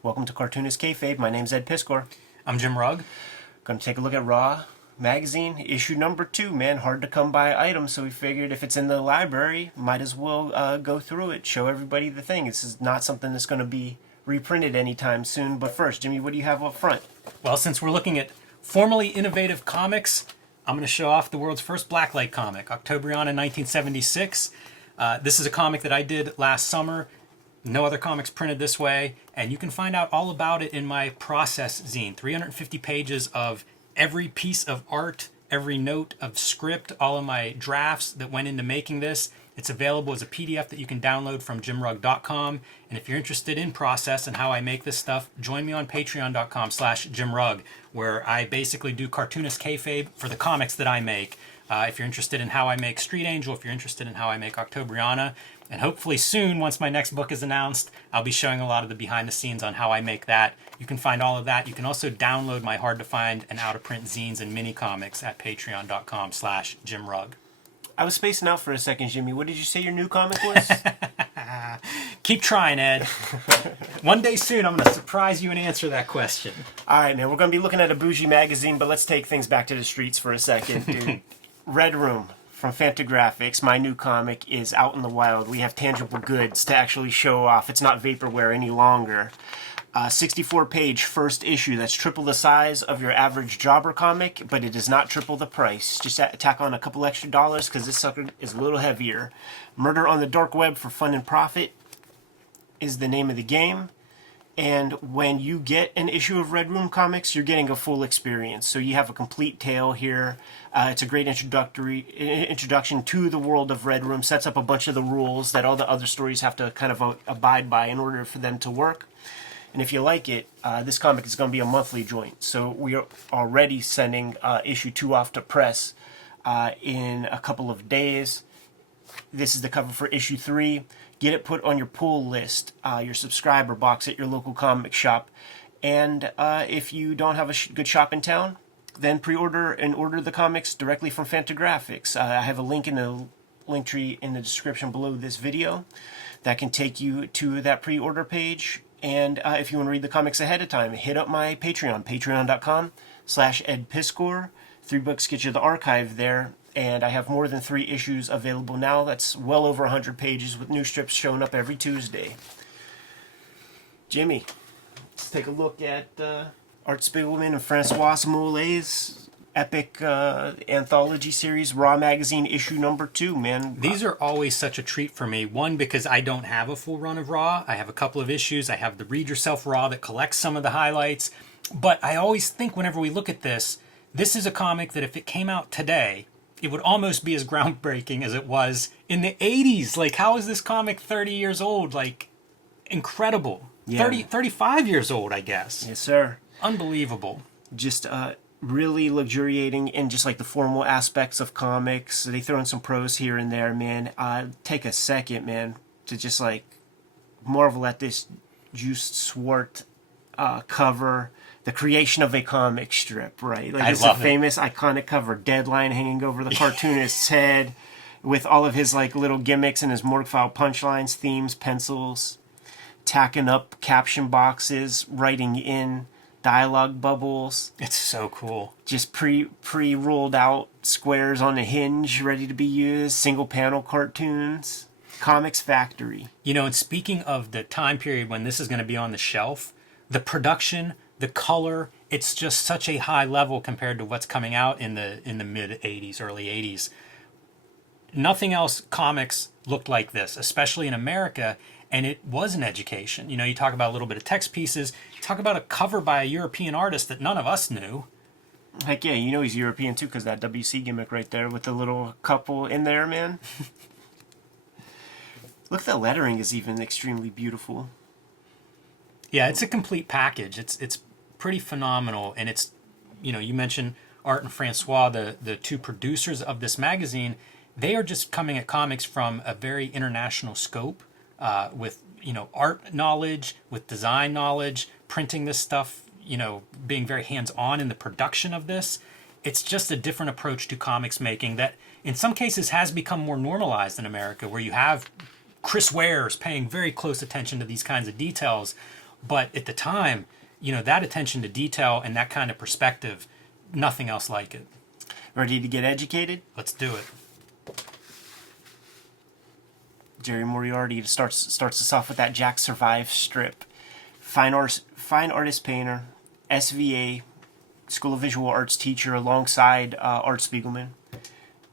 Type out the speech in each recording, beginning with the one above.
Welcome to Cartoonist Kayfabe. My name's Ed Piskor. I'm Jim Rugg. Going to take a look at Raw magazine, issue number 2, man. Hard to come by item, so we figured if it's in the library, might as well go through it, show everybody the thing. This is not something that's going to be reprinted anytime soon. But first, Jimmy, what do you have up front? Well, since we're looking at formally innovative comics, I'm going to show off the world's first blacklight comic, Octobriana 1976. This is a comic that I did last summer. No other comics printed this way, and you can find out all about it in my process zine. 350 pages of every piece of art, every note of script, all of my drafts that went into making this. It's available as a PDF that you can download from jimrugg.com. And if you're interested in process and how I make this stuff, join me on patreon.com/jimrugg, where I basically do Cartoonist Kayfabe for the comics that I make. If you're interested in how I make Street Angel, if you're interested in how I make Octobriana, and hopefully soon, once my next book is announced, I'll be showing a lot of the behind the scenes on how I make that. You can find all of that. You can also download my hard to find and out of print zines and mini comics at patreon.com/jimrugg. I was spacing out for a second, Jimmy. What did you say your new comic was? Keep trying, Ed. One day soon, I'm going to surprise you and answer that question. All right, man. We're going to be looking at a bougie magazine, but let's take things back to the streets for a second, dude. Red Room from Fantagraphics. My new comic is out in the wild. We have tangible goods to actually show off. It's not vaporware any longer. 64-page first issue. That's triple the size of your average jobber comic, but it is not triple the price. Just tack on a couple extra dollars because this sucker is a little heavier. Murder on the Dark Web for Fun and Profit is the name of the game. And when you get an issue of Red Room Comics, you're getting a full experience. So you have a complete tale here. It's a great introduction to the world of Red Room. Sets up a bunch of the rules that all the other stories have to kind of abide by in order for them to work. And if you like it, this comic is going to be a monthly joint. So we are already sending issue 2 off to press in a couple of days. This is the cover for issue 3. Get it put on your pull list, your subscriber box at your local comic shop. And if you don't have a good shop in town, then pre-order and order the comics directly from Fantagraphics. I have a link in the link tree in the description below this video that can take you to that pre-order page. And if you want to read the comics ahead of time, hit up my Patreon, patreon.com/edpiskor. 3 books get you the archive there. And I have more than 3 issues available now. That's well over 100 pages with new strips showing up every Tuesday. Jimmy, let's take a look at Art Spiegelman and Francois Moulet's epic anthology series, Raw Magazine issue number 2, man. These are always such a treat for me. One, because I don't have a full run of Raw. I have a couple of issues. I have the Read Yourself Raw that collects some of the highlights. But I always think whenever we look at this is a comic that if it came out today, it would almost be as groundbreaking as it was in the 80s. Like, how is this comic 30 years old? Like, incredible. Yeah. 35 years old, I guess. Yes, sir. Unbelievable. Just really luxuriating in just like the formal aspects of comics. They throw in some prose here and there, man. Take a second, man, to just like marvel at this Just Swart cover. The creation of a comic strip, right? Like, it's a famous, iconic cover. Deadline hanging over the cartoonist's head with all of his like little gimmicks and his morgue file punchlines, themes, pencils, tacking up caption boxes, writing in dialogue bubbles. It's so cool. Just pre-rolled out squares on a hinge ready to be used, single panel cartoons. Comics Factory. You know, and speaking of the time period when this is going to be on the shelf, the production, the color, it's just such a high level compared to what's coming out in the mid 80s, early 80s. Nothing else comics looked like this, especially in America, and it was an education. You know, you talk about a little bit of text pieces, you talk about a cover by a European artist that none of us knew. Heck yeah, you know he's European too, because that WC gimmick right there with the little couple in there, man. Look, the lettering is even extremely beautiful. Yeah, it's a complete package. It's pretty phenomenal, and it's, you know, you mentioned Art and Francois, the 2 producers of this magazine. They are just coming at comics from a very international scope, with, you know, art knowledge, with design knowledge, printing this stuff, you know, being very hands-on in the production of this. It's just a different approach to comics making that in some cases has become more normalized in America, where you have Chris Ware's paying very close attention to these kinds of details. But at the time, that attention to detail and that kind of perspective, nothing else like it. Ready to get educated? Let's do it. Jerry Moriarty starts us off with that Jack Survive strip. Fine artist painter, SVA, School of Visual Arts teacher alongside Art Spiegelman,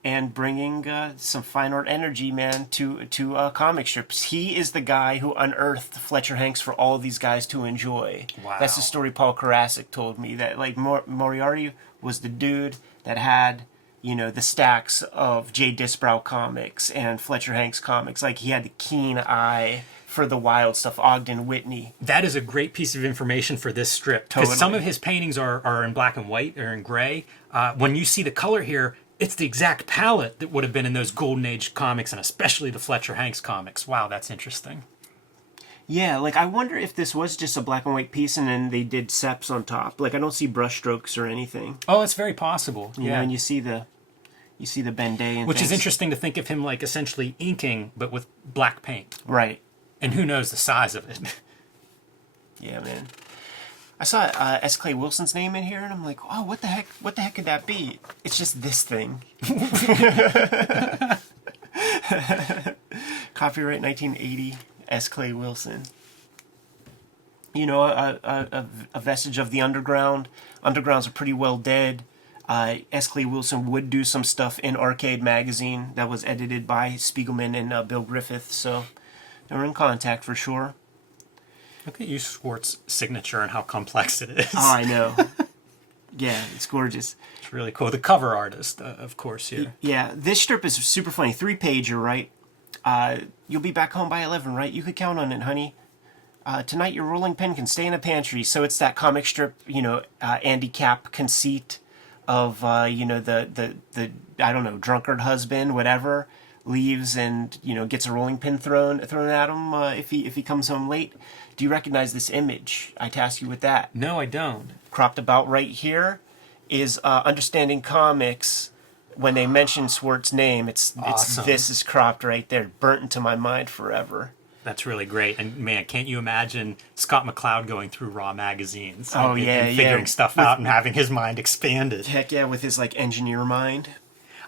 and bringing some fine art energy, man, to comic strips. He is the guy who unearthed Fletcher Hanks for all of these guys to enjoy. Wow. That's the story Paul Karasik told me, that like Moriarty was the dude that had, the stacks of Jay Disbrow comics and Fletcher Hanks comics. Like, he had the keen eye for the wild stuff, Ogden Whitney. That is a great piece of information for this strip. Because Totally. some of his paintings are in black and white or in gray. When you see the color here, it's the exact palette that would have been in those Golden Age comics, and especially the Fletcher Hanks comics. Wow, that's interesting. Yeah, like, I wonder if this was just a black and white piece and then they did seps on top. Like, I don't see brush strokes or anything. Oh, it's very possible. Yeah, and you see the Ben Day and Which things. is interesting to think of him like essentially inking, but with black paint. Right. And who knows the size of it. Yeah, man. I saw S. Clay Wilson's name in here, and I'm like, oh, what the heck? What the heck could that be? It's just this thing. Copyright 1980, S. Clay Wilson. A vestige of the underground. Undergrounds are pretty well dead. S. Clay Wilson would do some stuff in Arcade magazine that was edited by Spiegelman and Bill Griffith, so they were in contact for sure. Look at you, Schwartz' signature and how complex it is. Oh, I know. Yeah, it's gorgeous. It's really cool. The cover artist, of course, here. Yeah, this strip is super funny. 3-pager, right? You'll be back home by 11, right? You could count on it, honey. Tonight your rolling pin can stay in the pantry. So it's that comic strip, Andy Capp conceit of, the I don't know, drunkard husband, whatever, leaves and, gets a rolling pin thrown at him if he comes home late. Do you recognize this image? I task you with that. No, I don't. Cropped about right here is Understanding Comics. When they mention Swartz's name, it's Awesome. this is cropped right there, burnt into my mind forever. That's really great. And man, can't you imagine Scott McCloud going through Raw magazines Oh, and yeah, figuring yeah. stuff out and having his mind expanded? Heck yeah, with his engineer mind.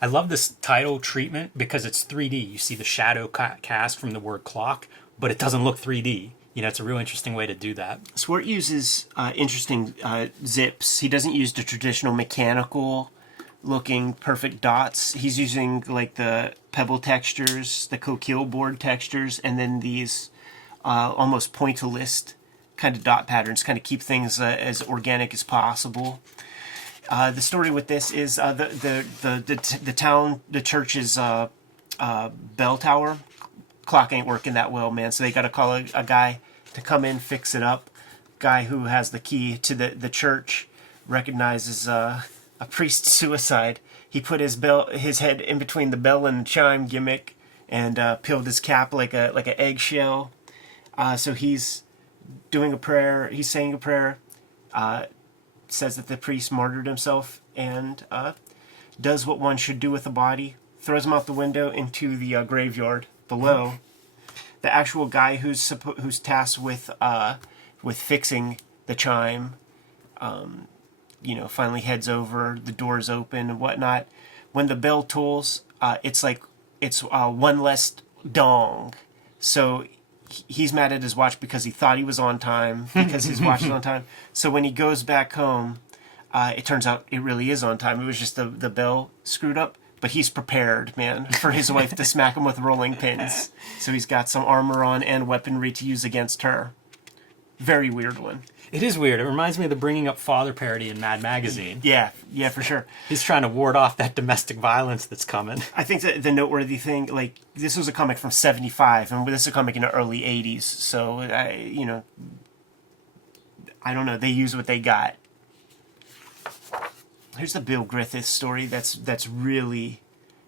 I love this title treatment because it's 3D. You see the shadow cast from the word clock, but it doesn't look 3D. It's a real interesting way to do that. Swart uses interesting zips. He doesn't use the traditional mechanical looking perfect dots. He's using the pebble textures, the coquille board textures, and then these almost pointillist kind of dot patterns, kind of keep things as organic as possible. The story with this is the church's bell tower clock ain't working that well, man. So they got to call a guy to come in, fix it up. Guy who has the key to the church recognizes a priest suicide. He put his head in between the bell and chime gimmick and peeled his cap like an eggshell. So he's doing a prayer. He's saying a prayer. Says that the priest martyred himself and does what one should do with a body. Throws him out the window into the graveyard below. The actual guy who's tasked with fixing the chime, finally heads over. The doors open and whatnot. When the bell tolls, it's one less dong. So he's mad at his watch because he thought he was on time because his watch is on time. So when he goes back home, it turns out it really is on time. It was just the bell screwed up. But he's prepared, man, for his wife to smack him with rolling pins. So he's got some armor on and weaponry to use against her. Very weird one. It is weird. It reminds me of the Bringing Up Father parody in Mad Magazine. Yeah, for sure. He's trying to ward off that domestic violence that's coming. I think that the noteworthy thing, this was a comic from 75, and this is a comic in the early 80s. So, I don't know. They use what they got. Here's the Bill Griffith story that's really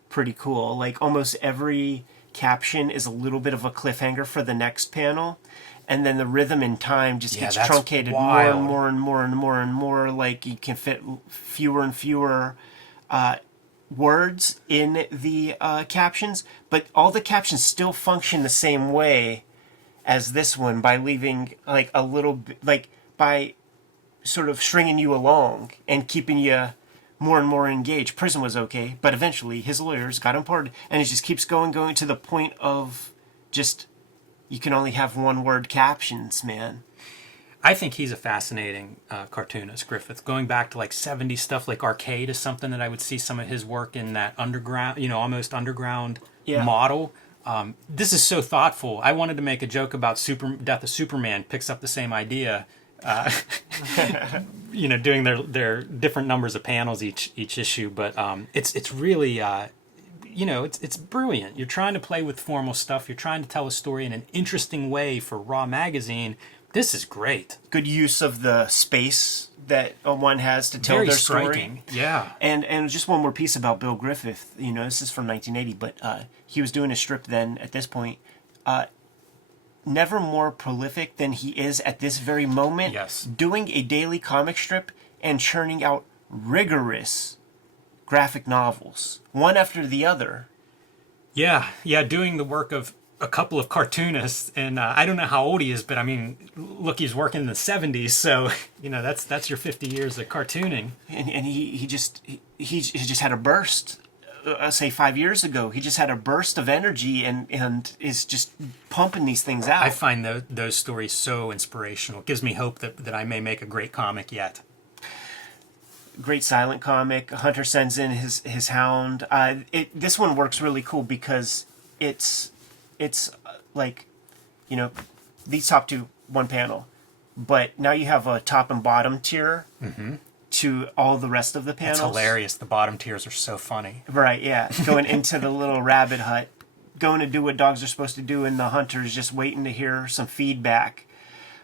pretty cool. Almost every caption is a little bit of a cliffhanger for the next panel, and then the rhythm and time just gets truncated wild. more and more and more and more. You can fit fewer and fewer words in the captions, but all the captions still function the same way as this one by leaving like a little bit, like by sort of stringing you along and keeping you more and more engaged. Prison was okay, but eventually his lawyers got him pardoned, and it just keeps going to the point of just you can only have one word captions, man. I think he's a fascinating cartoonist, Griffith. Going back to like 70s stuff, like Arcade is something that I would see some of his work in that underground, almost underground model. This is so thoughtful. I wanted to make a joke about Death of Superman picks up the same idea, doing their different numbers of panels each issue. But it's really, it's brilliant. You're trying to play with formal stuff. You're trying to tell a story in an interesting way for Raw Magazine. This is great. Good use of the space that one has to tell Very their striking. story. Yeah. And just one more piece about Bill Griffith. This is from 1980, but he was doing a strip then at this point. Never more prolific than he is at this very moment. Yes. Doing a daily comic strip and churning out rigorous graphic novels, one after the other. Yeah, doing the work of a couple of cartoonists, and I don't know how old he is, but I mean, look, he's working in the 70s, so that's your 50 years of cartooning. And he just had a burst. Say 5 years ago, he just had a burst of energy and is just pumping these things out. I find those stories so inspirational. It gives me hope that I may make a great comic yet. Great silent comic. Hunter sends in his Hound. This one works really cool because it's like, these top two, one panel, but now you have a top and bottom tier to all the rest of the panels. It's hilarious. The bottom tiers are so funny. Right, yeah. Going into the little rabbit hut, going to do what dogs are supposed to do, and the hunter's just waiting to hear some feedback.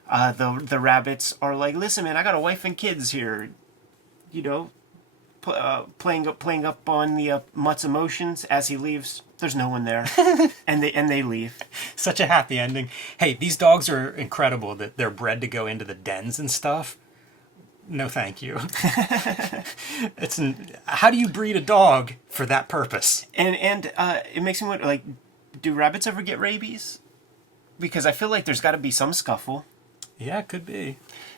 The rabbits are like, listen, man, I got a wife and kids here. Playing up on the Mutt's emotions as he leaves. There's no one there, and they leave. Such a happy ending. Hey, these dogs are incredible. That they're bred to go into the dens and stuff. No, thank you. How do you breed a dog for that purpose? And it makes me wonder, like, do rabbits ever get rabies? Because I feel like there's got to be some scuffle. Yeah, it could be.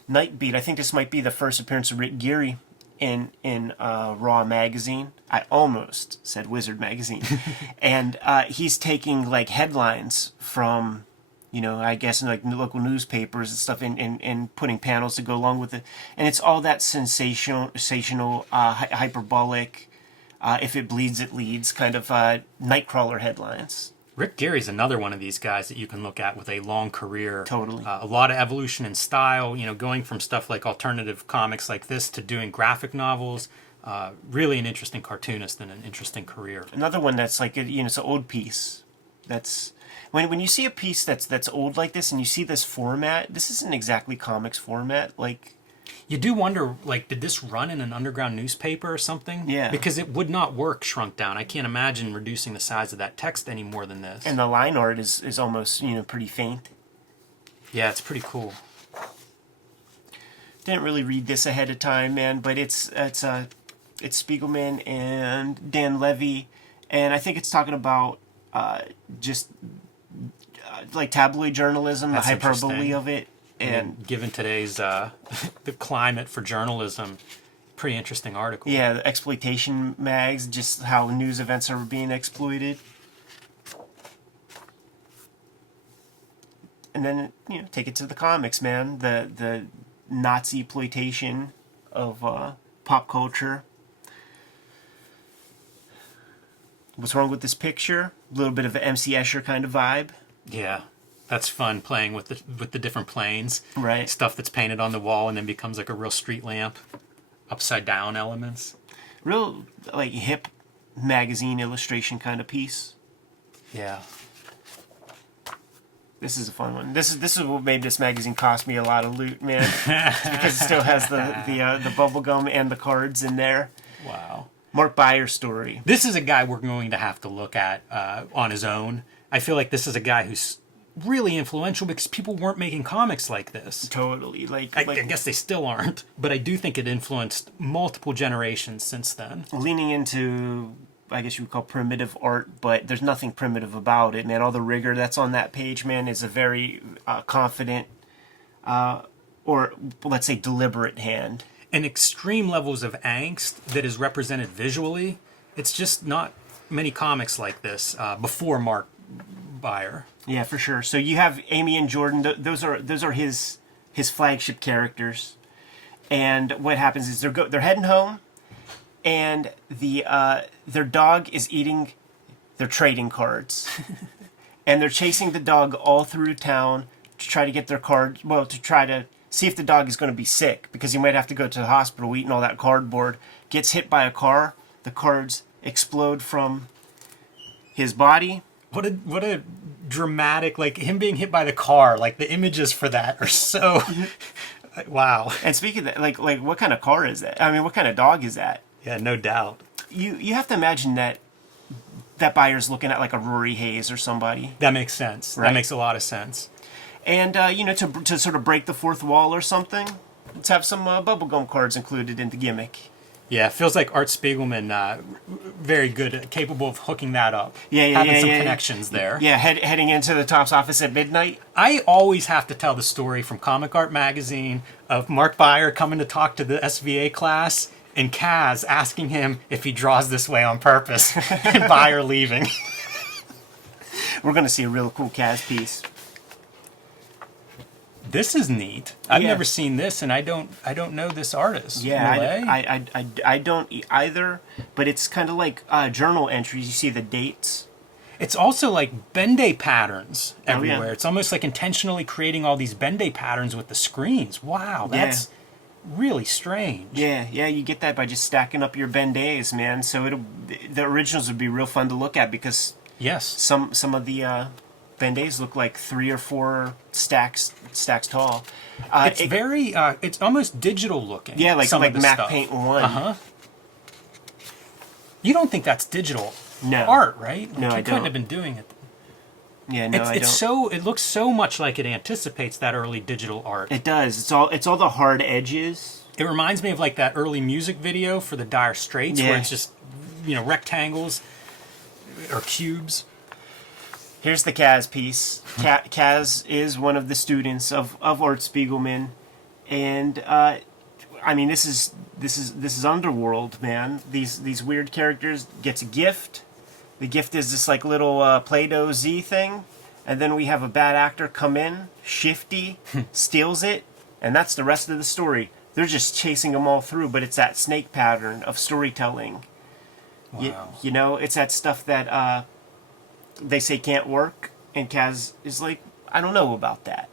Nightbeat. I think this might be the first appearance of Rick Geary in Raw Magazine. I almost said Wizard Magazine. And he's taking like headlines from, I guess in like local newspapers and stuff and putting panels to go along with it. And it's all that sensational, hyperbolic, if it bleeds, it leads kind of Nightcrawler headlines. Rick Geary's another one of these guys that you can look at with a long career. Totally. A lot of evolution in style, going from stuff like alternative comics like this to doing graphic novels. Really an interesting cartoonist and an interesting career. Another one that's like, it's an old piece. That's when you see a piece that's old like this and you see this format, this isn't exactly comics format. Like, you do wonder, like, did this run in an underground newspaper or something? Yeah. Because it would not work shrunk down. I can't imagine reducing the size of that text any more than this. And the line art is almost, pretty faint. Yeah, it's pretty cool. Didn't really read this ahead of time, man, but it's Spiegelman and Dan Levy, and I think it's talking about just like tabloid journalism, That's the hyperbole of it. And given today's the climate for journalism, pretty interesting article. Yeah, the exploitation mags, just how news events are being exploited. And then, take it to the comics, man. The Nazi exploitation of pop culture. What's wrong with this picture? A little bit of an MC Escher kind of vibe. Yeah. That's fun, playing with the different planes. Right. Stuff that's painted on the wall and then becomes like a real street lamp. Upside down elements. Real, like, hip magazine illustration kind of piece. Yeah. This is a fun one. This is what made this magazine cost me a lot of loot, man. It's because it still has the bubble gum and the cards in there. Wow. Mark Byers' story. This is a guy we're going to have to look at on his own. I feel like this is a guy who's really influential because people weren't making comics like this. Totally. I guess they still aren't, but I do think it influenced multiple generations since then. Leaning into I guess you would call primitive art, but there's nothing primitive about it, man. All the rigor that's on that page, man, is a very confident, or let's say deliberate hand. And extreme levels of angst that is represented visually. It's just not many comics like this before Mark Beyer. Yeah, for sure. So you have Amy and Jordan. Those are his flagship characters. And what happens is they're heading home, and their dog is eating their trading cards, and they're chasing the dog all through town to try to get their card. Well, to try to see if the dog is going to be sick, because he might have to go to the hospital eating all that cardboard. Gets hit by a car. The cards explode from his body. What a dramatic, like him being hit by the car. Like the images for that are so wow. And speaking of that, like what kind of car is that? I mean, what kind of dog is that? Yeah, no doubt. You have to imagine that buyer's looking at like a Rory Hayes or somebody. That makes sense. Right? That makes a lot of sense. And to sort of break the fourth wall or something, let's have some bubblegum cards included in the gimmick. Yeah, it feels like Art Spiegelman, very good, capable of hooking that up. Having some connections there. Yeah, heading into the Topps office at midnight. I always have to tell the story from Comic Art Magazine of Mark Beyer coming to talk to the SVA class and Kaz asking him if he draws this way on purpose and Beyer leaving. We're going to see a real cool Kaz piece. This is neat. I've never seen this, and I don't know this artist. Yeah, I don't either. But it's kind of like journal entries. You see the dates. It's also like Bende patterns everywhere. Oh, yeah. It's almost like intentionally creating all these Bende patterns with the screens. Wow, that's really strange. Yeah, you get that by just stacking up your Bendes, man. So the originals would be real fun to look at, because some of the Bendes look like 3 or 4 stacks tall. It's almost digital looking. Yeah, like Mac stuff. Paint 1. You don't think that's digital art, right? Like, No, I don't. You couldn't have been doing it. Yeah, no, I don't. It looks so much like it anticipates that early digital art. It does. It's all the hard edges. It reminds me of like that early music video for the Dire Straits, where it's just rectangles or cubes. Here's the Kaz piece. Kaz is one of the students of Art Spiegelman, and I mean, this is Underworld, man. These weird characters gets a gift. The gift is this like little Play-Doh Z thing, and then we have a bad actor come in, Shifty, steals it, and that's the rest of the story. They're just chasing them all through, but it's that snake pattern of storytelling. Wow. You know, it's that stuff that they say can't work, and Kaz is like, I don't know about that.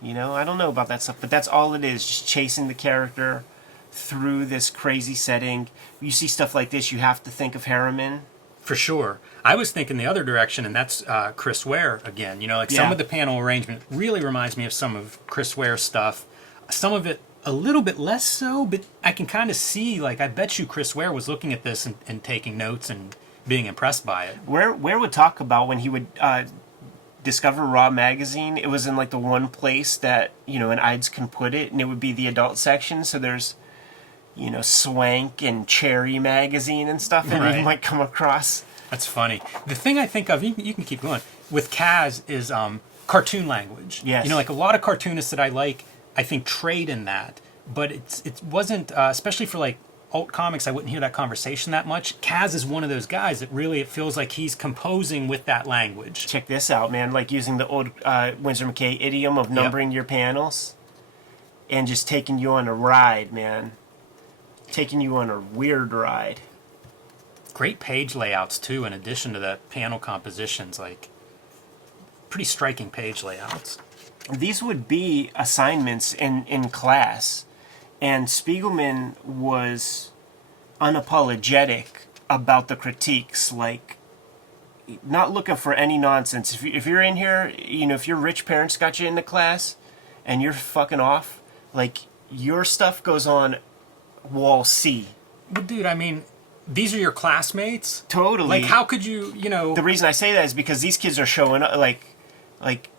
I don't know about that stuff, but that's all it is, just chasing the character through this crazy setting. You see stuff like this, you have to think of Harriman. For sure. I was thinking the other direction, and that's Chris Ware again. Some of the panel arrangement really reminds me of some of Chris Ware's stuff. Some of it a little bit less so, but I can kind of see, like, I bet you Chris Ware was looking at this and taking notes and being impressed by it. Ware would talk about when he would discover Raw magazine, it was in like the one place that, an IDs can put it, and it would be the adult section. So there's, Swank and Cherry magazine and stuff, and you might come across. That's funny. The thing I think of, you can keep going, with Kaz is cartoon language. Yes. Like a lot of cartoonists that I like, I think trade in that, but it wasn't, especially for like alt comics, I wouldn't hear that conversation that much. Kaz is one of those guys that really, it feels like he's composing with that language. Check this out, man. Like using the old Winsor McKay idiom of numbering your panels and just taking you on a ride, man. Taking you on a weird ride. Great page layouts, too, in addition to the panel compositions. Like, pretty striking page layouts. These would be assignments in class. And Spiegelman was unapologetic about the critiques, like not looking for any nonsense. If you're in here, if your rich parents got you into class and you're fucking off, like your stuff goes on wall C. But dude, I mean, these are your classmates? Totally. Like, how could you, The reason I say that is because these kids are showing up, like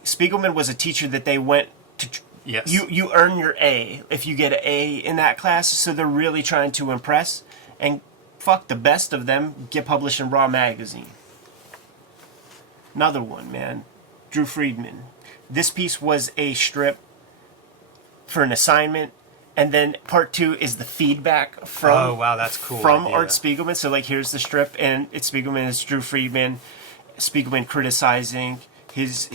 Spiegelman was a teacher that they went to... Yes. You earn your A if you get an A in that class, so they're really trying to impress. And fuck, the best of them get published in Raw magazine. Another one, man. Drew Freeman. This piece was a strip for an assignment, and then part 2 is the feedback from Oh, wow, that's cool. from idea. Art Spiegelman. So like, here's the strip, and it's Spiegelman, it's Drew Freeman. Spiegelman criticizing his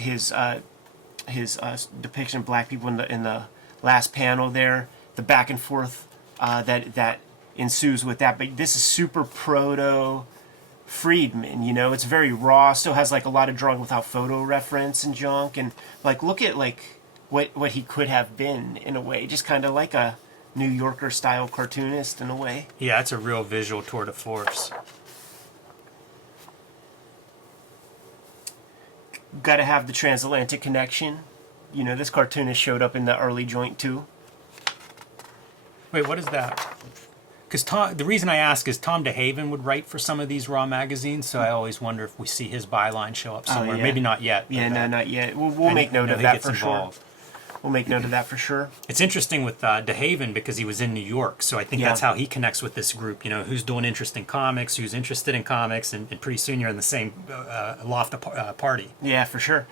depiction of black people in the last panel there, the back and forth that ensues with that. But this is super proto Friedman, you know. It's very raw, still has like a lot of drawing without photo reference and junk, and like, look at like what he could have been in a way, just kind of like a New Yorker style cartoonist in a way. Yeah, it's a real visual tour de force. Got to have the transatlantic connection. You know, this cartoonist showed up in the early joint too. Wait, what is that? Because the reason I ask is Tom DeHaven would write for some of these Raw magazines, so I always wonder if we see his byline show up somewhere. yeah. Maybe not yet. Yeah, but, no, not yet. We'll make note of he that gets for involved. sure. We'll make note of that for sure. It's interesting with DeHaven because he was in New York, so I think Yeah. that's how he connects with this group. You know, who's doing interesting comics, who's interested in comics, and pretty soon you're in the same loft party. Yeah, for sure.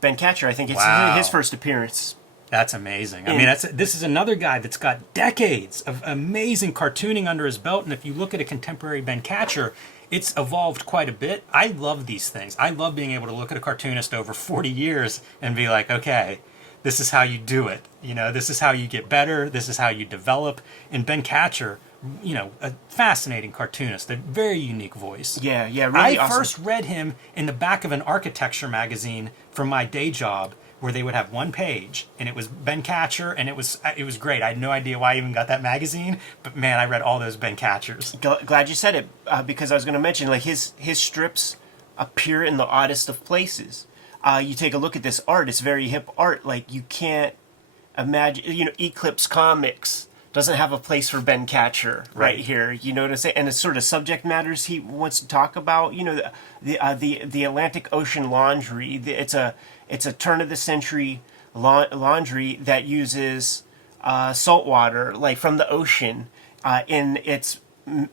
Ben Catcher, I think it's Wow. his first appearance. That's amazing. I mean, this is another guy that's got decades of amazing cartooning under his belt, and if you look at a contemporary Ben Catcher, it's evolved quite a bit. I love these things. I love being able to look at a cartoonist over 40 years and be like, okay, this is how you do it. You know, this is how you get better. This is how you develop. And Ben Catcher, you know, a fascinating cartoonist, a very unique voice. Yeah, really I awesome. first read him in the back of an architecture magazine from my day job, where they would have one page, and it was Ben Catcher, and it was great. I had no idea why I even got that magazine, but man, I read all those Ben Catchers. Glad you said it, because I was going to mention, like, his strips appear in the oddest of places. You take a look at this art; it's very hip art. Like, you can't imagine. You know, Eclipse Comics doesn't have a place for Ben Catcher right here. You know what I'm saying? And the sort of subject matters he wants to talk about. You know, the Atlantic Ocean laundry. It's a turn of the century laundry that uses salt water, like from the ocean, in its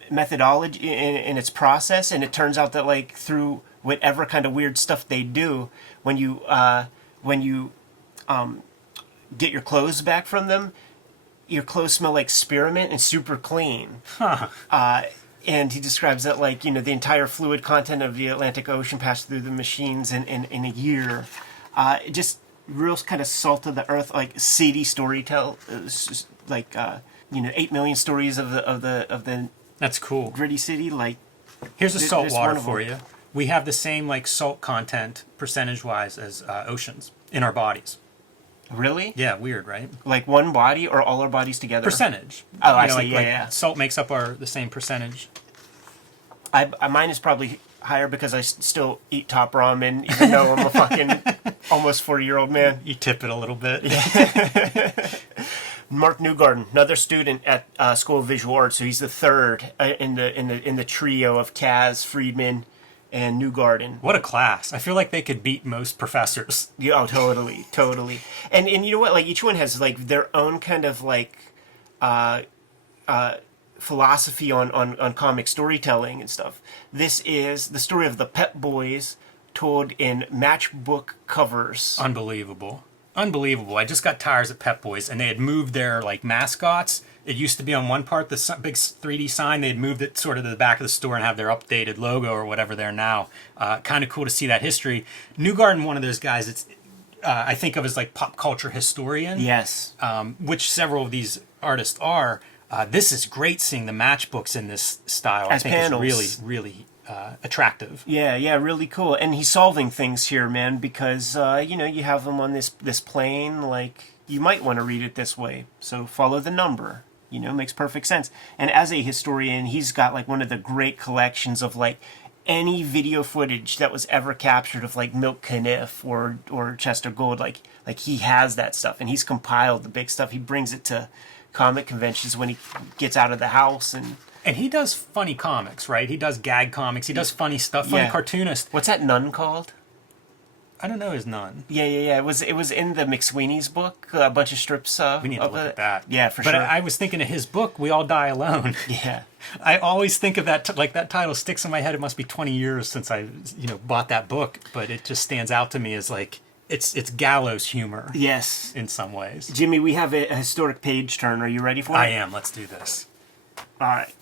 methodology, in its process. And it turns out that, like, through whatever kind of weird stuff they do, when you get your clothes back from them, your clothes smell like spearmint and super clean. And he describes that, like, you know, the entire fluid content of the Atlantic Ocean passed through the machines in a year. Just real kind of salt of the earth, like seedy storytell, like you know, 8 million stories of the That's cool. gritty city. Like, Here's a salt there's water one of for them. you. We have the same like salt content percentage-wise as oceans in our bodies. really? Yeah, weird, right? Like one body or all our bodies together? Percentage. Oh, I You know, see. Yeah. Salt makes up the same percentage. Mine is probably higher because I still eat top ramen, even though I'm a fucking almost 40-year-old man. You tip it a little bit. Mark Newgarden, another student at School of Visual Arts, so he's the third in the trio of Kaz, Friedman, and Newgarden. What a class. I feel like they could beat most professors. Yeah, oh, totally. And you know what? Like, each one has like their own kind of like philosophy on comic storytelling and stuff. This is the story of the Pep Boys told in matchbook covers. Unbelievable. I just got tires of Pep Boys, and they had moved their like mascots. It used to be on one part, the big 3D sign. They had moved it sort of to the back of the store and have their updated logo or whatever there now. Kind of cool to see that history. Newgarden, one of those guys that's I think of as like pop culture historian. Yes. Which several of these artists are. This is great seeing the matchbooks in this style. As I think panels. is really attractive. Yeah, really cool. And he's solving things here, man, because you know, you have him on this plane. Like, you might want to read it this way, so follow the number. You know, makes perfect sense. And as a historian, he's got like one of the great collections of like any video footage that was ever captured of like Milt Caniff or Chester Gould. Like he has that stuff, and he's compiled the big stuff. He brings it to comic conventions when he gets out of the house. And he does funny comics, right? He does gag comics. He does funny stuff. Funny Yeah. cartoonist. What's that nun called? I don't know his none. Yeah. It was in the McSweeney's book. A bunch of strips. We need to of look it. at that. Yeah, for but sure. I was thinking of his book, We All Die Alone. Yeah. I always think of that, like that title sticks in my head. It must be 20 years since I, bought that book, but it just stands out to me as like, it's gallows humor. Yes. In some ways. Jimmy, we have a historic page turn. Are you ready for it? I am. Let's do this. All right.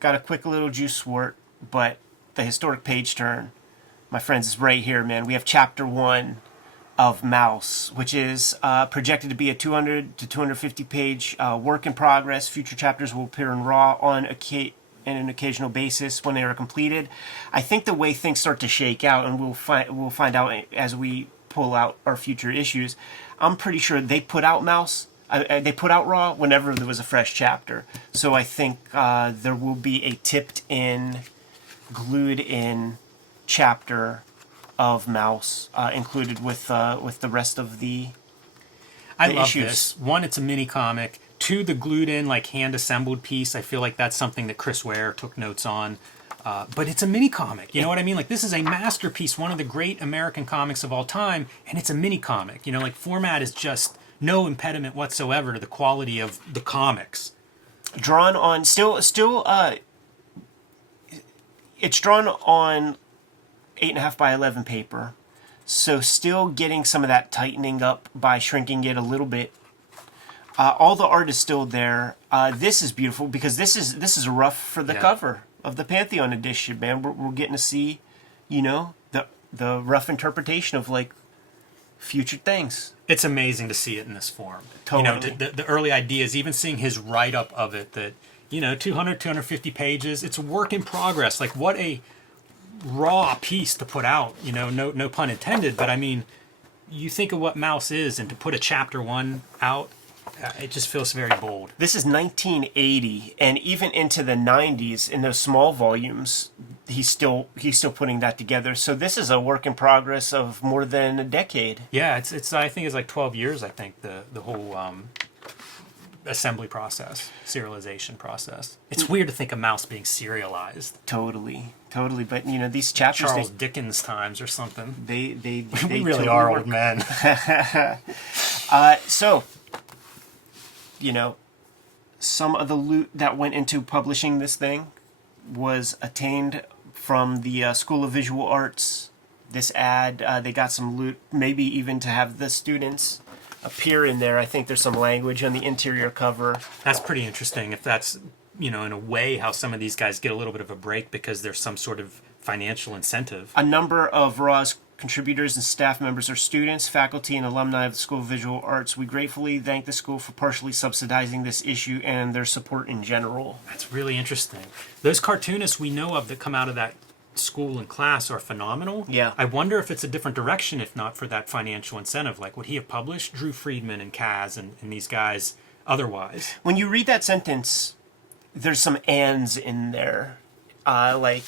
Got a quick little juice swort, but the historic page turn, my friends, is right here, man. We have chapter 1 of Mouse, which is projected to be a 200 to 250 page work in progress. Future chapters will appear in Raw on an occasional basis when they are completed. I think the way things start to shake out, and we'll find out as we pull out our future issues, I'm pretty sure they put out Mouse. They put out Raw whenever there was a fresh chapter. So I think there will be a tipped-in, glued-in chapter of Mouse included with the rest of the I love issues. this. One, it's a mini comic. Two, the glued in, like hand assembled piece. I feel like that's something that Chris Ware took notes on. But it's a mini comic. You know what I mean? Like, this is a masterpiece, one of the great American comics of all time, and it's a mini comic. Like, format is just no impediment whatsoever to the quality of the comics. Drawn on it's drawn on 8.5 by 11 paper, so still getting some of that tightening up by shrinking it a little bit. All the art is still there. This is beautiful because this is rough for the cover of the Pantheon edition, man. We're getting to see, the rough interpretation of like future things. It's amazing to see it in this form. Totally. The early ideas, even seeing his write-up of it, that 200, 250 pages. It's a work in progress. Like, what a raw piece to put out. No pun intended. But I mean, you think of what Mouse is, and to put a chapter 1 out, it just feels very bold. This is 1980, and even into the 90s, in those small volumes, he's still putting that together. So this is a work in progress of more than a decade. Yeah, it's I think it's like 12 years. I think the whole assembly process, serialization process. It's weird to think of Mouse being serialized. Totally. But these chapters, Charles Dickens times or something. They we really totally are work. old men. So, some of the loot that went into publishing this thing was attained from the School of Visual Arts. This ad, they got some loot, maybe even to have the students appear in there. I think there's some language on the interior cover. That's pretty interesting. If that's, in a way, how some of these guys get a little bit of a break because there's some sort of financial incentive. A number of Raw's contributors and staff members are students, faculty, and alumni of the School of Visual Arts. We gratefully thank the school for partially subsidizing this issue and their support in general. That's really interesting. Those cartoonists we know of that come out of that school and class are phenomenal. Yeah. I wonder if it's a different direction if not for that financial incentive. Like, would he have published Drew Freeman and Kaz and these guys otherwise? When you read that sentence, there's some ands in there. Like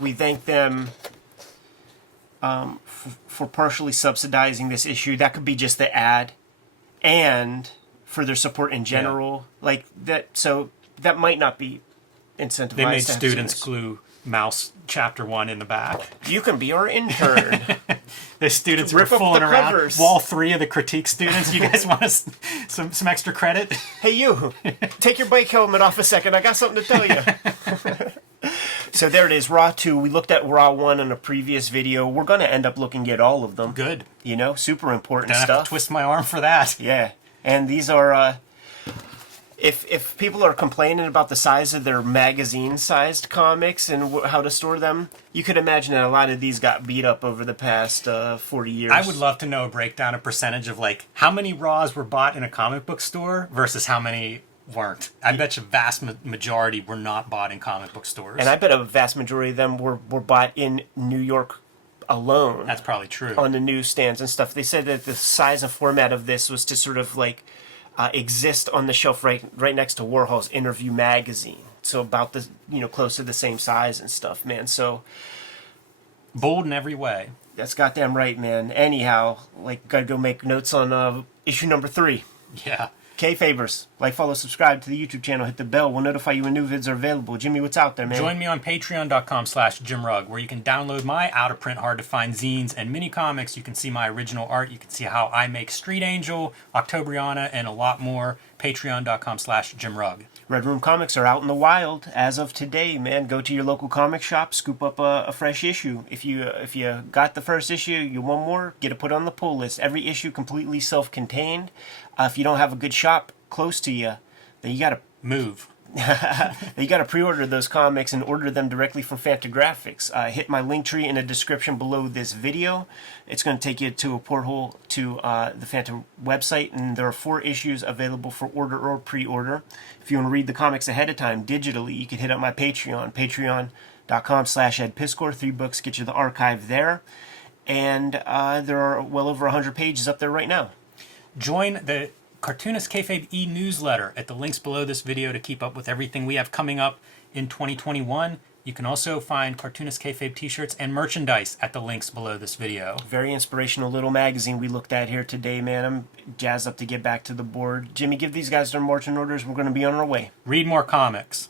we thank them for partially subsidizing this issue. That could be just the ad, and for their support in general. Yeah. Like that. So that might not be incentivized. They made students glue Mouse chapter 1 in the back. You can be our intern. The students were Rip up fooling the around. covers. Wall 3 of the critique students. You guys want some extra credit? Hey, you, take your bike helmet off a second. I got something to tell you. So there it is, Raw 2. We looked at Raw 1 in a previous video. We're going to end up looking at all of them. Good. Super important Don't stuff. have to twist my arm for that. Yeah. And these are, if people are complaining about the size of their magazine-sized comics and how to store them, you could imagine that a lot of these got beat up over the past 40 years. I would love to know a breakdown, a percentage of like how many Raws were bought in a comic book store versus how many weren't. I bet you vast majority were not bought in comic book stores. And I bet a vast majority of them were bought in New York alone. That's probably true. On the newsstands and stuff. They said that the size and format of this was to sort of like exist on the shelf right next to Warhol's Interview magazine. So about the, close to the same size and stuff, man. So bold in every way. That's goddamn right, man. Anyhow, gotta go make notes on issue number 3. Yeah. Kayfabers. Like, follow, subscribe to the YouTube channel, hit the bell. We'll notify you when new vids are available. Jimmy, what's out there, man? Join me on patreon.com/JimRugg, where you can download my out-of-print, hard-to-find zines and mini-comics. You can see my original art. You can see how I make Street Angel, Octobriana, and a lot more. Patreon.com/JimRugg. Red Room comics are out in the wild as of today, man. Go to your local comic shop, scoop up a fresh issue. If you got the first issue, you want more, get it put on the pull list. Every issue completely self-contained. If you don't have a good shop close to you, then you gotta Move. you got to pre-order those comics and order them directly from Fantagraphics. Hit my link tree in the description below this video. It's going to take you to a porthole to the Fanta website, and there are 4 issues available for order or pre-order. If you want to read the comics ahead of time digitally, you can hit up my Patreon, patreon.com/edpiscor. 3 books get you the archive there, and there are well over 100 pages up there right now. Join the Cartoonist Kayfabe e-newsletter at the links below this video to keep up with everything we have coming up in 2021. You can also find Cartoonist Kayfabe t-shirts and merchandise at the links below this video. Very inspirational little magazine we looked at here today, man. I'm jazzed up to get back to the board. Jimmy, give these guys their marching orders. We're going to be on our way. Read more comics.